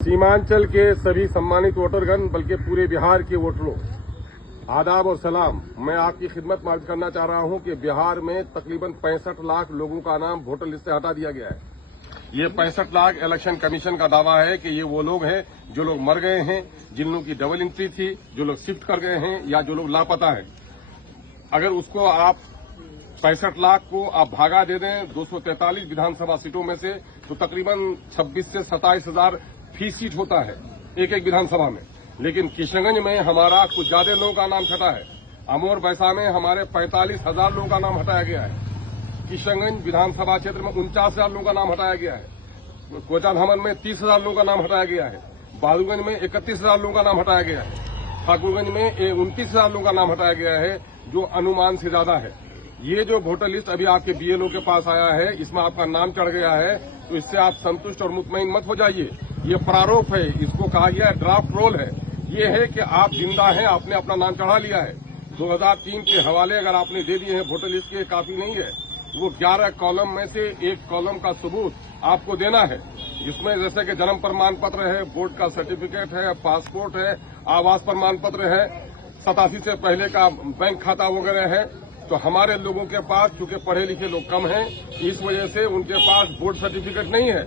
सीमांचल के सभी सम्मानित वोटरगण बल्कि पूरे बिहार के वोटरों, आदाब और सलाम। मैं आपकी खिदमत में अर्ज करना चाह रहा हूं कि बिहार में तकरीबन 65 लाख लोगों का नाम वोटर लिस्ट से हटा दिया गया है। ये 65 लाख इलेक्शन कमीशन का दावा है कि ये वो लोग हैं जो लोग मर गए हैं, जिन लोगों की डबल एंट्री थी, जो लोग शिफ्ट कर गए हैं या जो लोग लापता हैं। अगर उसको आप 65 लाख को आप भागा दे दें 243 विधानसभा सीटों में से, तो तकरीबन 26 से 27 हजार फी सीट होता है एक एक विधानसभा में। लेकिन किशनगंज में हमारा कुछ ज्यादा लोगों का नाम हटा है। अमोर बैसा में हमारे 45,000 लोगों का नाम हटाया गया है। किशनगंज विधानसभा क्षेत्र में 49,000 लोगों का नाम हटाया गया है। कोचा धामन में 30,000 लोगों का नाम हटाया गया है। बहादुरगंज में 31,000 लोगों का नाम हटाया गया है। ठाकुरगंज में 29,000 लोगों का नाम हटाया गया है, जो अनुमान से ज्यादा है। ये जो वोटर लिस्ट अभी आपके बीएलओ के पास आया है, इसमें आपका नाम चढ़ गया है, तो इससे आप संतुष्ट और मुतमईन मत हो जाइए। ये प्रारूप है, इसको कहा गया है ड्राफ्ट रोल है। ये है कि आप जिंदा हैं, आपने अपना नाम चढ़ा लिया है। 2003 के हवाले अगर आपने दे दिए हैं वोटर लिस्ट के, काफी नहीं है। वो 11 कॉलम में से एक कॉलम का सबूत आपको देना है, जिसमें जैसे कि जन्म प्रमाण पत्र है, बोर्ड का सर्टिफिकेट है, पासपोर्ट है, आवास प्रमाण पत्र है, 87 से पहले का बैंक खाता वगैरह है। तो हमारे लोगों के पास चूंकि पढ़े लिखे लोग कम हैं, इस वजह से उनके पास बोर्ड सर्टिफिकेट नहीं है।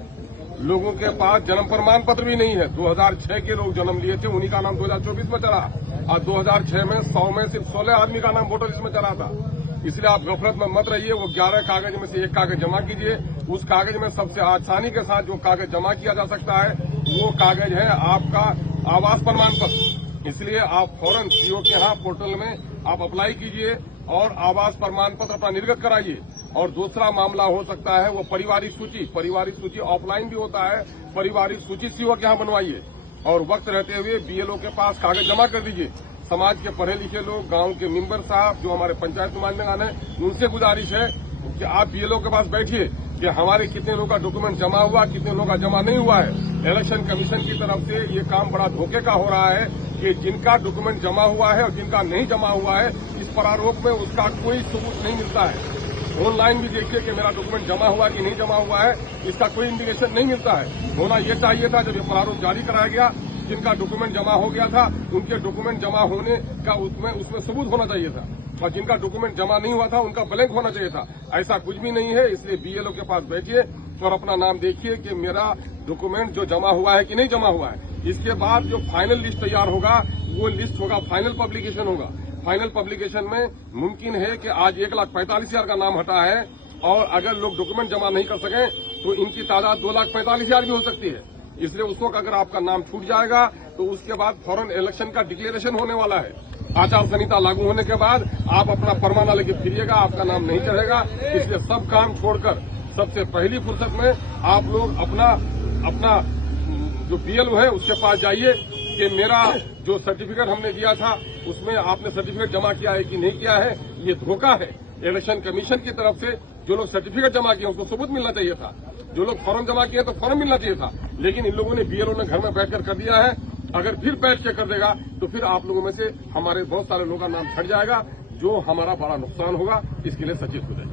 लोगों के पास जन्म प्रमाण पत्र भी नहीं है। 2006 के लोग जन्म लिए थे, उन्हीं का नाम 2024 में चला, और 2006 में 100 में सिर्फ 16 आदमी का नाम वोटर लिस्ट में चला था। इसलिए आप गफलत में मत रहिए। वो 11 कागज में से एक कागज जमा कीजिए। उस कागज में सबसे आसानी के साथ जो कागज जमा किया जा सकता है, वो कागज है आपका आवास प्रमाण पत्र। इसलिए आप फौरन सीओ के यहाँ पोर्टल में आप अप्लाई कीजिए और आवास प्रमाण पत्र अपना निर्गत कराइए। और दूसरा मामला हो सकता है वो पारिवारिक सूची ऑफलाइन भी होता है। पारिवारिक सूची सीओ के यहाँ बनवाइए और वक्त रहते हुए बीएलओ के पास कागज जमा कर दीजिए। समाज के पढ़े लिखे लोग, गांव के मेंबर साहब, जो हमारे पंचायत नुमाइंदगान हैं, उनसे गुजारिश है कि आप बीएलओ के पास बैठिए कि हमारे कितने लोगों का डॉक्यूमेंट जमा हुआ, कितने लोगों का जमा नहीं हुआ है। इलेक्शन कमीशन की तरफ से ये काम बड़ा धोखे का हो रहा है कि जिनका डॉक्यूमेंट जमा हुआ है और जिनका नहीं जमा हुआ है, इस प्रारूप में उसका कोई सबूत नहीं मिलता है। ऑनलाइन भी देखिए कि मेरा डॉक्यूमेंट जमा हुआ कि नहीं जमा हुआ है, इसका कोई इंडिकेशन नहीं मिलता है। होना ये चाहिए था जब ये प्रारूप जारी कराया गया, जिनका डॉक्यूमेंट जमा हो गया था उनके डॉक्यूमेंट जमा होने का उसमें सबूत होना चाहिए था, और जिनका डॉक्यूमेंट जमा नहीं हुआ था उनका ब्लैंक होना चाहिए था। ऐसा कुछ भी नहीं है। इसलिए बीएलओ के पास बैठिए और अपना नाम देखिए कि मेरा डॉक्यूमेंट जो जमा हुआ है कि नहीं जमा हुआ है। इसके बाद जो फाइनल लिस्ट तैयार होगा, वो लिस्ट होगा, फाइनल पब्लिकेशन होगा। फाइनल पब्लिकेशन में मुमकिन है कि आज 1,45,000 का नाम हटा है, और अगर लोग डॉक्यूमेंट जमा नहीं कर सकें तो इनकी तादाद 2,45,000 भी हो सकती है। इसलिए उस वक्त अगर आपका नाम छूट जाएगा तो उसके बाद फौरन इलेक्शन का डिक्लेरेशन होने वाला है। आचार संहिता लागू होने के बाद आप अपना परमाना लेके फिरिएगा, आपका नाम नहीं चढ़ेगा। इसलिए सब काम छोड़कर सबसे पहली फुर्सत में आप लोग अपना जो बीएलओ है उसके पास जाइए कि मेरा जो सर्टिफिकेट हमने दिया था उसमें आपने सर्टिफिकेट जमा किया है कि नहीं किया है। ये धोखा है। इलेक्शन कमीशन की तरफ से जो लोग सर्टिफिकेट जमा किए उसको सबूत मिलना चाहिए था। जो लोग फॉर्म जमा किए तो फॉर्म मिलना चाहिए था। लेकिन इन लोगों ने बीएलओ ने घर में बैठकर कर दिया है। अगर फिर बैठ के कर देगा तो फिर आप लोगों में से हमारे बहुत सारे लोगों का नाम छट जाएगा, जो हमारा बड़ा नुकसान होगा। इसके लिए सचेत हो जाए।